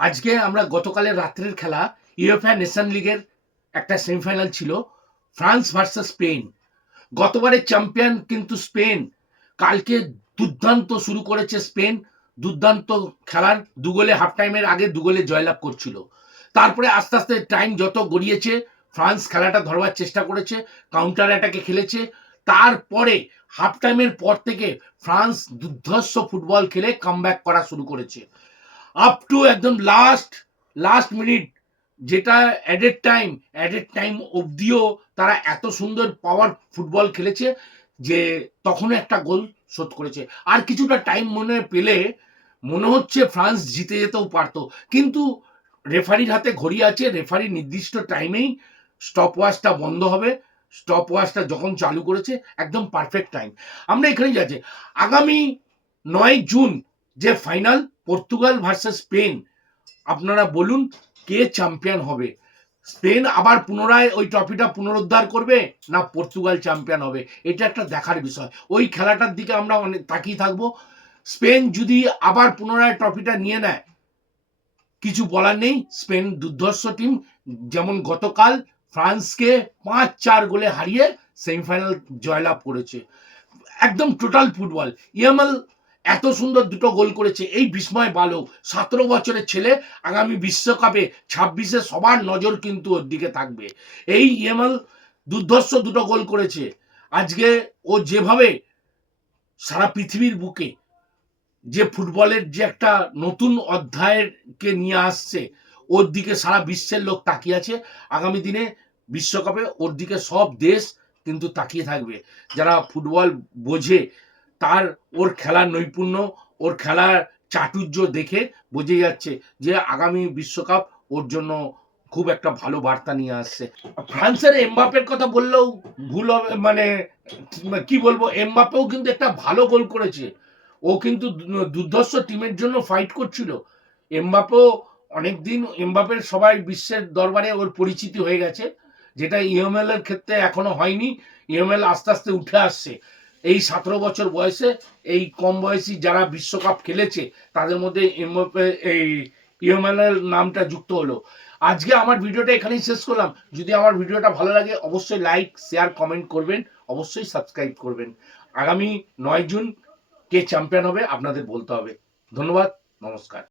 আজকে আমরা গতকালের রাত্রের খেলা ইউএফএ নেশন লিগের একটা সেমিফাইনাল ছিল, ফ্রান্স ভার্সেস স্পেন। গতবারের চ্যাম্পিয়ন কিন্তু স্পেন। কালকে দুর্দান্ত শুরু করেছে স্পেন, দুর্দান্ত খেলার, দুগোলে হাফ টাইমের আগে দুগোলে জয়লাভ করছিল। তারপরে আস্তে আস্তে টাইম যত গড়িয়েছে ফ্রান্স খেলাটা ধরবার চেষ্টা করেছে, কাউন্টার অ্যাটাকে খেলেছে। তারপরে হাফ টাইমের পর থেকে ফ্রান্স দুর্ধর্ষ ফুটবল খেলে কামব্যাক করা শুরু করেছে আপ টু একদম লাস্ট লাস্ট মিনিট, যেটা অ্যাডেড টাইম অবধিও তারা এত সুন্দর পাওয়ার ফুটবল খেলেছে যে তখনও একটা গোল শোধ করেছে। আর কিছুটা টাইম মনে পেলে মনে হচ্ছে ফ্রান্স জিতে যেতেও পারতো, কিন্তু রেফারির হাতে ঘড়ি আছে, রেফারি নির্দিষ্ট টাইমেই স্টপ ওয়াচটা বন্ধ হবে। স্টপ ওয়াচটা যখন চালু করেছে একদম পারফেক্ট টাইম। আমরা এখানেই যাচ্ছি আগামী 9 জুন যে ফাইনাল, পর্তুগাল ভার্সেস স্পেন। আপনারা বলুন কে চ্যাম্পিয়ন হবে? স্পেন আবার পুনরায় ওই ট্রফিটা পুনরুদ্ধার করবে, না পর্তুগাল চ্যাম্পিয়ন হবে? এটা একটা দেখার বিষয়। ওই খেলাটার দিকে আমরা অনেক তাকিয়ে থাকবো। স্পেন যদি আবার পুনরায় ট্রফিটা নিয়ে নেয়, কিছু বলার নেই। স্পেন দুর্ধর্ষ টিম, যেমন গতকাল ফ্রান্সকে 5-4 গোলে হারিয়ে সেমিফাইনাল জয়লাভ করেছে। একদম টোটাল ফুটবল। ইয়ামাল এত সুন্দর দুটো গোল করেছে, এই বিস্ময় বালক 17 বছরের ছেলে। আগামী বিশ্বকাপে 26-এ সবার নজর কিন্তু ওর দিকে থাকবে। এই ইয়ামাল দুর্ধর্ষ দুটো গোল করেছে। আজকে ও যেভাবে সারা পৃথিবীর বুকে যে ফুটবলের যে একটা নতুন অধ্যায়কে নিয়ে আসছে, ওর দিকে সারা বিশ্বের লোক তাকিয়ে আছে। আগামী দিনে বিশ্বকাপে ওর দিকে সব দেশ কিন্তু তাকিয়ে থাকবে। যারা ফুটবল বোঝে, তার ওর খেলার নৈপুণ্য, ওর খেলার চাটুর্য দেখে বোঝে যাচ্ছে যে আগামী বিশ্বকাপ ওর জন্য খুব একটা ভালো বার্তা নিয়ে আসছে। ফ্রান্সের এমবাপের কথা বললেও ভুল হবে, মানে কি বলবো, এমবাপেও কিন্তু একটা ভালো গোল করেছে। ও কিন্তু দুর্ধর্ষ টিমের জন্য ফাইট করছিল। এমবাপেও অনেকদিন, এমবাপের সবাই বিশ্বের দরবারে ওর পরিচিতি হয়ে গেছে, যেটা ইএমএল এর ক্ষেত্রে এখনো হয়নি। ইএমএল আস্তে আস্তে উঠে আসছে। এই 17 বছর বয়সে এই কম বয়সী যারা বিশ্বকাপ খেলেছে তাদের মধ্যে এমবাপে, এই ইএমএল এর নামটা যুক্ত হলো। আজকে আমার ভিডিওটা এখানেই শেষ করলাম। যদি আমার ভিডিওটা ভালো লাগে অবশ্যই লাইক, শেয়ার, কমেন্ট করবেন, অবশ্যই সাবস্ক্রাইব করবেন। আগামী 9 জুন কে চ্যাম্পিয়ন হবে আপনাদের বলতে হবে। ধন্যবাদ, নমস্কার।